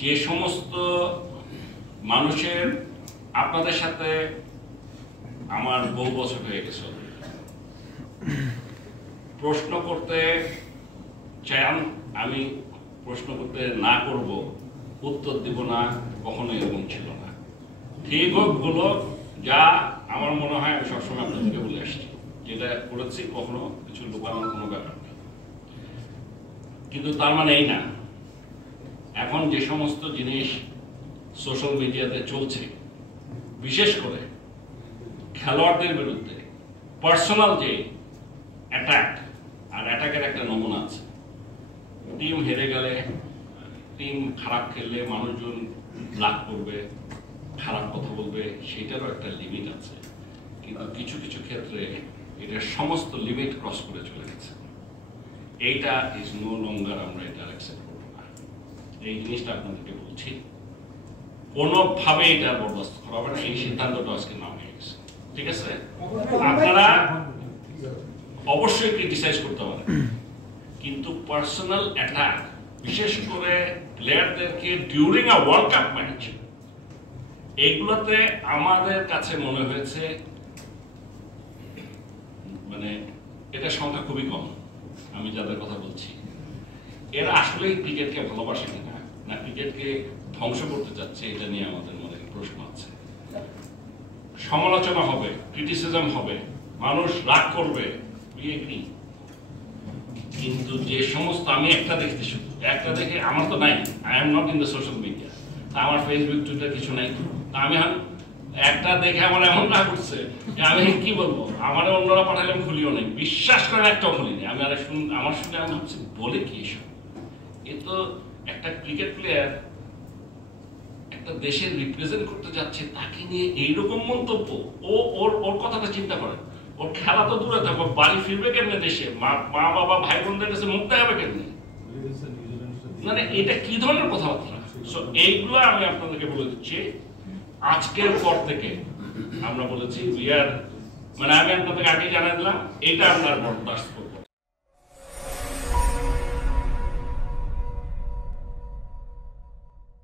যে সমস্ত মানুষের আপনাদের সাথে আমার বহু বছর হয়ে গেছে, প্রশ্ন করতে চান, আমি প্রশ্ন করতে না করব, উত্তর দিব না, কখনো এরকম ছিল না। ঠিক হোক গুলো যা আমার মনে হয় আমি সবসময় আপনাদেরকে বলে আসছি, যেটা করেছি কখনো কিছু লুকানোর কোনো ব্যাপার নেই। কিন্তু তার মানে এই না এখন যে সমস্ত জিনিস সোশ্যাল মিডিয়াতে চলছে, বিশেষ করে খেলোয়াড়দের বিরুদ্ধে পার্সোনাল যে অ্যাটাক, আর অ্যাটাকের একটা নমুনা আছে। টিম হেরে গেলে, টিম খারাপ খেললে মানুষজন ব্লাক করবে, খারাপ কথা বলবে, সেটারও একটা লিমিট আছে। কিন্তু কিছু কিছু ক্ষেত্রে এটার সমস্ত লিমিট ক্রস করে চলে গেছে। এইটা ইজ নো লঙ্গার, আমরা এটা অ্যাকসেপ্ট করবো না। এই জিনিসটা আপনাদেরকে বলছি, কোনোভাবে এটা বরদাস্ত করা হবে না। এই সিদ্ধান্তটা আজকে নাম হয়ে গেছে, ঠিক আছে? আপনারা অবশ্যই ক্রিটিসাইজ করতে পারেন, কিন্তু পার্সোনাল অ্যাটাক, বিশেষ করে প্লেয়ারদেরকে during a world cup match, এইগুলোতে আমাদের কাছে মনে হয়েছে মানে এটা সংখ্যা খুবই কম। আমি যাদের কথা বলছি এরা আসলেই ক্রিকেটকে ভালোবাসে কিনা, না ক্রিকেটকে ধ্বংস করতে চাচ্ছে, এটা নিয়ে আমাদের মনে প্রশ্ন আছে। সমালোচনা হবে, ক্রিটিসিজম হবে, মানুষ রাগ করবে, কিন্তু যে সমস্ত, আমি একটা দেখতে, শুধু একটা দেখে, আমার তো নাই, I am not in the social media, আমার ফেসবুক টুইটার কিছু নাই, আমি একটা দেখে আমার এমন না করছে আমি কি বলবো, আমার অন্যরা পাঠালে আমি খুলিও নাই, বিশ্বাস করেন একটাও খুলিনি। আমি আর আমার শুনে আমি ভাবছি বলে কি এসব, এ তো একটা ক্রিকেট প্লেয়ার একটা দেশের রিপ্রেজেন্ট করতে যাচ্ছে, তাকে নিয়ে এইরকম মন্তব্য। ও ওর কথাটা চিন্তা করেন, ওর খেলা তো দূরে থাকবে, বাড়ি ফিরবে কেমনে দেশে, মা বাবা ভাই বোনদের কাছে মুখ দেখাবে কেমনে, মানে এটা কি ধরনের কথাবার্তা। এইগুলো আমি আপনাদেরকে বলে দিচ্ছি, আজকের পর থেকে আমরা বলেছি মানে আমি আপনাদেরকে আগে জানাই দিলাম, এটা আমরা বরদাস্ত করব।